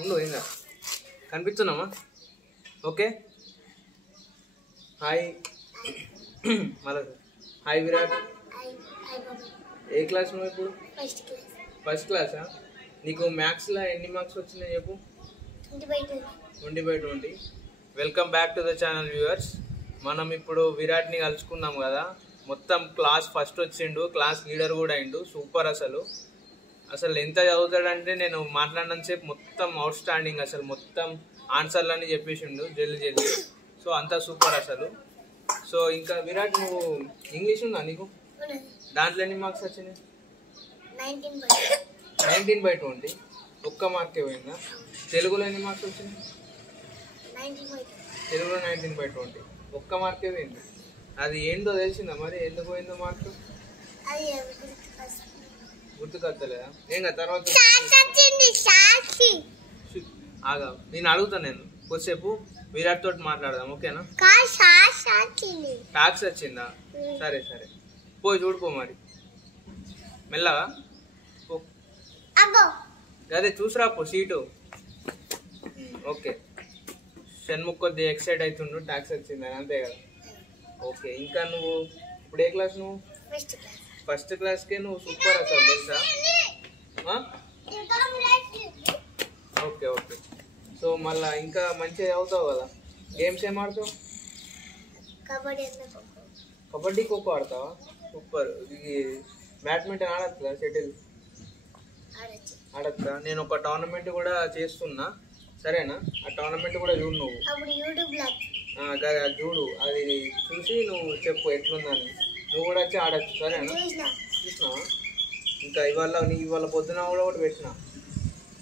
ఉండు ఇంకా కనిపిస్తున్నామా? Okay hi మళ్ళీ హాయ్ విరాట్. ఏ క్లాస్ నువ్వు ఇప్పుడు? ఫస్ట్ క్లాసా? నీకు మ్యాథ్స్లో ఎన్ని మార్క్స్ వచ్చినాయి చెప్పు? 20/20. Welcome back to the channel viewers. మనం ఇప్పుడు విరాట్ని కలుసుకున్నాం కదా. మొత్తం క్లాస్ ఫస్ట్ వచ్చిండు, క్లాస్ లీడర్ కూడా అయిండు. సూపర్. అసలు ఎంత చదువుతాడంటే నేను మాట్లాడినంతసేపు మొత్తం అవుట్ స్టాండింగ్. అసలు మొత్తం ఆన్సర్లన్నీ చెప్పేసిండు జల్దీ. సో అంతా సూపర్ అసలు. సో ఇంకా విరాట్, నువ్వు ఇంగ్లీష్ ఉందా నీకు? దాంట్లో ఎన్ని మార్క్స్ వచ్చినాయి? 19/20. ఒక్క మార్కే పోయిందా? తెలుగులో ఎన్ని మార్క్స్ వచ్చినాయి? తెలుగులో 19/20. ఒక్క మార్కే పోయింది. అది ఏందో తెలిసిందా మరి? ఎందుకు పోయిందో మార్కు? గుర్తుకొస్తలేదా? ఏం కదా తర్వాత ఆగా, నేను అడుగుతాను. నేను కొద్దిసేపు విరాట్ తోటి మాట్లాడదాం, ఓకేనా? టాక్స్ వచ్చిందా? సరే పోయి చూడుకో మరి మెల్లగా. అదే చూసిరా పో సీటు. ఓకే, షణ్ముఖ్ కొద్దిగా ఎక్సైట్ అవుతుండు, టాక్స్ వచ్చింది అంతే కదా. ఓకే, ఇంకా నువ్వు ఇప్పుడు ఏ క్లాస్? నువ్వు ఫస్ట్ క్లాస్కే. నువ్వు సూపర్ అసలు, తెలుసా? ఓకే. సో మళ్ళా ఇంకా మంచిగా చదువుతావు కదా. గేమ్స్ ఏం ఆడతావు? కబడ్డీ, ఖోఖో ఆడతావా? సూపర్. ఇది బ్యాడ్మింటన్ ఆడద్దా? షటిల్ ఆడద్దా? నేను ఒక టోర్నమెంట్ కూడా చేస్తున్నా, సరేనా? ఆ టోర్నమెంట్ కూడా చూడు నువ్వు. చూడు, అది చూసి నువ్వు చెప్పు ఎట్లుందని. నువ్వు కూడా వచ్చి ఆడచ్చు, సరేనా? చూసినావా? ఇంకా ఇవాళ పొద్దున కూడా ఒకటి పెట్టినా,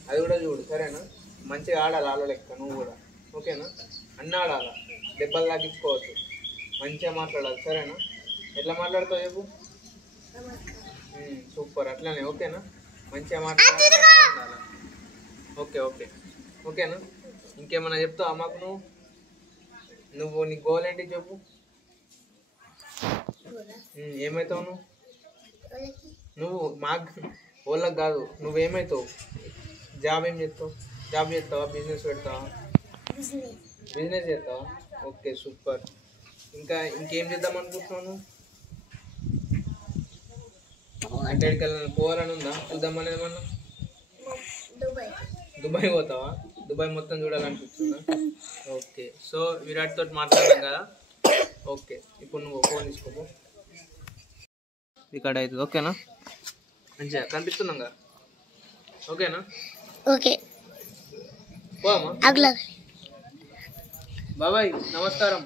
అది కూడా చూడు, సరేనా? మంచిగా ఆడాలి, ఆడ లెక్క నువ్వు కూడా, ఓకేనా? అన్నీ ఆడాలి, దెబ్బలు తాగించుకోవచ్చు, మంచిగా మాట్లాడాలి, సరేనా? ఎట్లా మాట్లాడతావు చెప్పు? సూపర్, అట్లానే, ఓకేనా? మంచిగా మాట్లాడాలి. ఓకేనా? ఇంకేమన్నా చెప్తావా మాకు? నువ్వు నీ గోల్ ఏంటి చెప్పు? ఏమవుతావు నువ్వు? మాకు వాళ్ళకి కాదు, నువ్వేమవుతావు? జాబ్ ఏం చేస్తావు? జాబ్ చేస్తావా? బిజినెస్ పెడతావా? బిజినెస్ చేస్తావా? Okay, super. ఇంకేం చేద్దాం అనుకుంటున్నాను? అంటే పోవాలని ఉందా? చూద్దామని ఏమన్నా? దుబాయ్ పోతావా? దుబాయ్ మొత్తం చూడాలనిపిస్తుందా? ఓకే, సో విరాట్ తోటి మాట్లాడదాం కదా. ఓకే, ఇప్పుడు నువ్వు ఫోన్ తీసుకోపో, ఇక్కడ అవుతుంది, ఓకేనా? మంచిగా కనిపిస్తున్నాం కదా, ఓకేనా? ఓకే పోమా. బాబాయ్ నమస్కారం.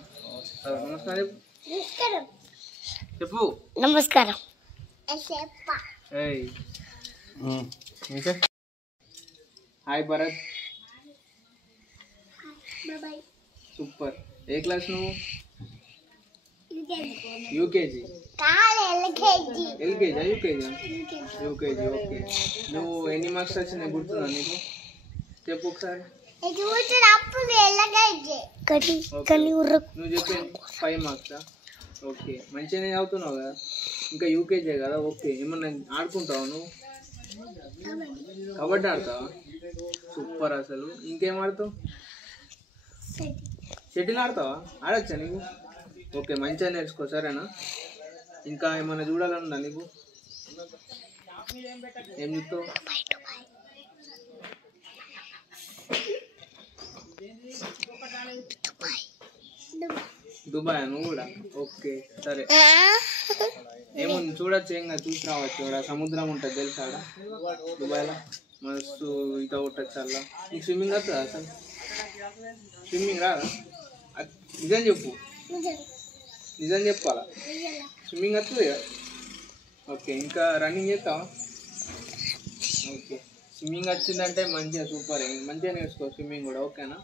చెప్పు. నమస్కారం. హాయ్ భరత్. సూపర్. ఏ క్లాస్ నువ్వు? యూకేజీ. LKG UKG. ఓకే, నువ్వు ఎన్ని మార్క్స్ వచ్చినాయి గుర్తుందా నీకు? చెప్పు ఒకసారి. నువ్వు చెప్పే 5 మార్క్సా? ఓకే, మంచిగానే చదువుతున్నావు కదా. ఇంకా యూకేజీ కదా. ఓకే, ఏమన్నా ఆడుకుంటావా నువ్వు? కబడ్డీ ఆడతావా? సూపర్ అసలు. ఇంకేం ఆడతావు? షటిల్ ఆడతావా? ఆడచ్చా నీకు? ఓకే, మంచిగా నేర్చుకో, సరేనా? ఇంకా ఏమన్నా చూడాలనుందా నీకు? ఏం చెప్తావు? దుబాయ్ నువ్వు కూడా? ఓకే, సరే. ఏముంది చూడొచ్చు, ఏం కాదు, చూసి రావచ్చు. అక్కడ సముద్రం ఉంటుంది తెలుసా? ఆడ దుబాయ్లో మస్తు ఈత కొట్టచ్చు. అలా నీకు స్విమ్మింగ్ వస్తుందా? అసలు స్విమ్మింగ్ రాదా? నిజం చెప్పు, నిజం చెప్పాలా? స్విమ్మింగ్ వస్తుంది కదా. ఓకే, ఇంకా రన్నింగ్ చేస్తావా? ఓకే, స్విమ్మింగ్ వచ్చిందంటే మంచిగా సూపర్. మంచిగా నేర్చుకో స్విమ్మింగ్ కూడా, ఓకేనా?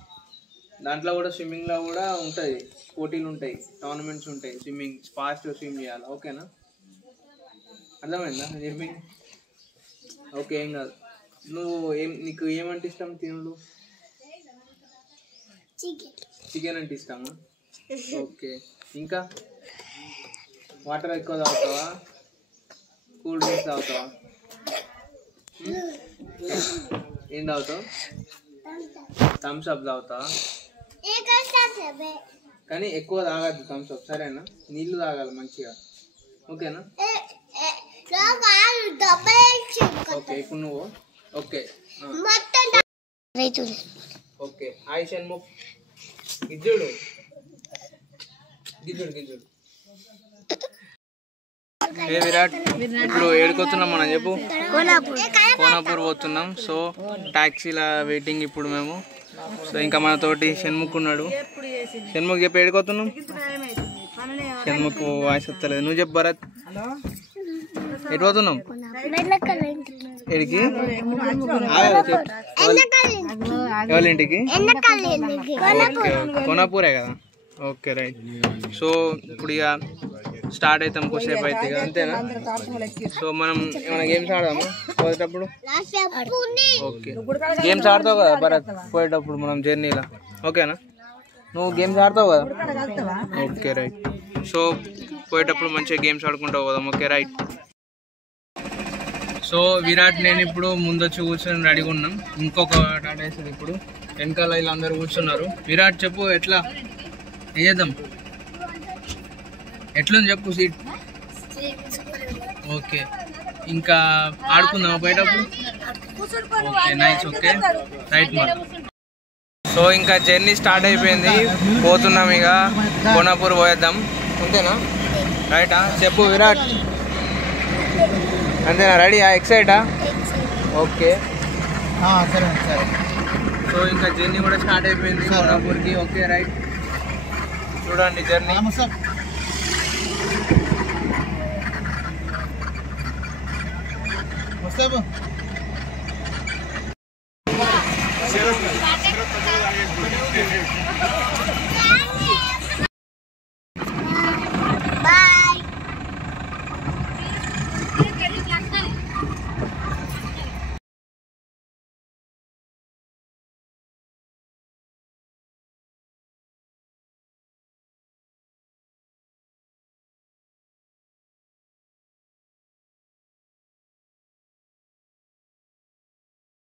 దాంట్లో కూడా స్విమ్మింగ్లో కూడా ఉంటుంది, పోటీలు ఉంటాయి, టోర్నమెంట్స్ ఉంటాయి. స్విమ్మింగ్ ఫాస్ట్గా స్విమ్ చేయాలి, ఓకేనా? అర్థమైందా స్విమ్మింగ్? ఓకే, ఏం కాదు. నీకు ఏమంటే ఇష్టం తినుడు? చికెన్ అంటే ఇష్టమా? ఓకే, ఇంకా వాటర్ ఎక్కువ తాగుతావా? కూల్ డ్రింక్స్ తాగుతావా? ఏం తాగుతావు? థమ్స్ అప్ తాగుతా కానీ ఎక్కువ తాగద్దు థమ్స్ అప్, సరేనా? నీళ్లు తాగాలి మంచిగా, ఓకేనా? ఓకే ఇప్పుడు నువ్వు ఓకే ఓకే. హాయ్ షణ్ముఖ్, గిజ్జుడు గిజ్జుడు గిజ్జుడు. ఏ విరాట్, ఇప్పుడు ఏడుకొస్తున్నాం మనం చెప్పు? కోనాపూర్ పోతున్నాం. సో టాక్సీలా వెయిటింగ్ ఇప్పుడు మేము. సో ఇంకా మనతోటి షణ్ముఖ్ ఉన్నాడు. షణ్ముఖ్ చెప్పి ఏడుకొస్తున్నాం. షణ్ముఖ్ వాయిస్ వస్తలేదు, నువ్వు చెప్పు భరత్. ఎటు పోతున్నాం? ఎడికి? ఎవరి ఇంటికి? కోనాపూరే కదా. Okay right. సో ఇప్పుడు ఇక స్టార్ట్ అవుతాం, కొద్దిసేపు అయితే ఇక అంతేనా? సో మనం ఏమైనా గేమ్స్ ఆడదాము పోయేటప్పుడు? ఓకే, గేమ్స్ ఆడతావు కదా భరత్ పోయేటప్పుడు మనం జర్నీలో, ఓకేనా? నువ్వు గేమ్స్ ఆడతావు కదా? Okay right. సో పోయేటప్పుడు మంచిగా గేమ్స్ ఆడుకుంటావు కదా, ఓకే రైట్. సో విరాట్ నేను ఇప్పుడు ముందొచ్చి కూర్చొని రెడీగా ఉన్నాం. ఇంకొక టాటా వేస్తుంది ఇప్పుడు, వెనకాల ఇలా అందరు కూర్చున్నారు. విరాట్ చెప్పు ఎట్లా ఏం చేద్దాం? ఎట్లుంది చెప్పు సీట్? ఓకే, ఇంకా ఆడుకుందాం పోయేటప్పుడు? ఓకే నైస్, ఓకే రైట్ మరి. సో ఇంకా జర్నీ స్టార్ట్ అయిపోయింది, పోతున్నాం ఇక కోనాపూర్ పోయేద్దాం, అంతేనా? రైటా? చెప్పు విరాట్, అంతేనా? రెడీ? ఎక్సైటా? ఓకే సరే సరే. సో ఇంకా జర్నీ కూడా స్టార్ట్ అయిపోయింది కోనాపూర్కి, ఓకే రైట్. చూడండి జర్నీ.